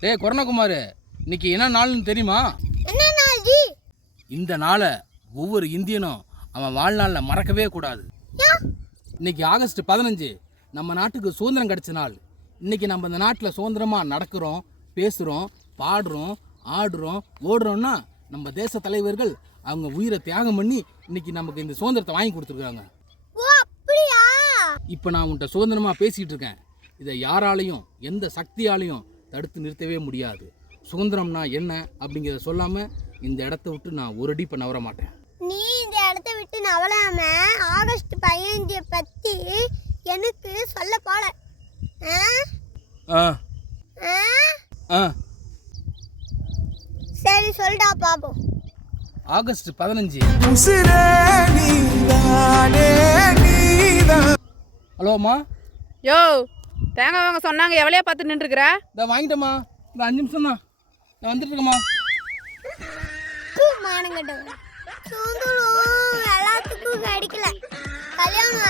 டேய் கொரோனாகுமார், இன்னைக்கு என்ன நாள்னு தெரியுமா? என்ன நாள் ஜி? இந்த நாளை ஒவ்வொரு இந்தியனும் அவன் வாழ்நாளில் மறக்கவே கூடாது. இன்னைக்கு ஆகஸ்ட் 15 நம்ம நாட்டுக்கு சுதந்திரம் கிடைச்ச நாள். இன்னைக்கு நம்ம இந்த நாட்டில் சுதந்திரமாக நடக்கிறோம், பேசுகிறோம், பாடுறோம், ஆடுறோம், ஓடுறோம்னா நம்ம தேச தலைவர்கள் அவங்க உயிரை தியாகம் பண்ணி இன்னைக்கு நமக்கு இந்த சுதந்திரத்தை வாங்கி கொடுத்துருக்காங்க. ஓ அப்படியா? இப்போ நான் உன்கிட்ட சுதந்திரமாக பேசிகிட்டு இருக்கேன். இதை யாராலையும் எந்த சக்தியாலையும் தடுத்து நிறுத்தவே முடியாது. சுதந்திரம்னா என்ன அப்படிங்கிறத சொல்லாமல் இந்த இடத்த விட்டு நான் ஒரு அடி இப்போ நவர மாட்டேன். நீ இந்த இடத்த விட்டு நவலாம ஆகஸ்ட் 15 பத்தி எனக்கு சொல்ல போல. சரி சொல்டா பாப்போம். ஆகஸ்ட் 15. ஹலோ அம்மா. யோ தேங்காய் வாங்க சொன்னாங்க, எவ்வளோ பார்த்து நின்றுருக்குற? இதை வாங்கிட்டேம்மா, இந்த 5 நிமிஷம் தான், நான் வந்துட்டு இருக்கேம்மா. மானங்கட்டும் சுதந்திரம் எல்லாத்துக்கும் கிடைக்கல. கல்யாணம்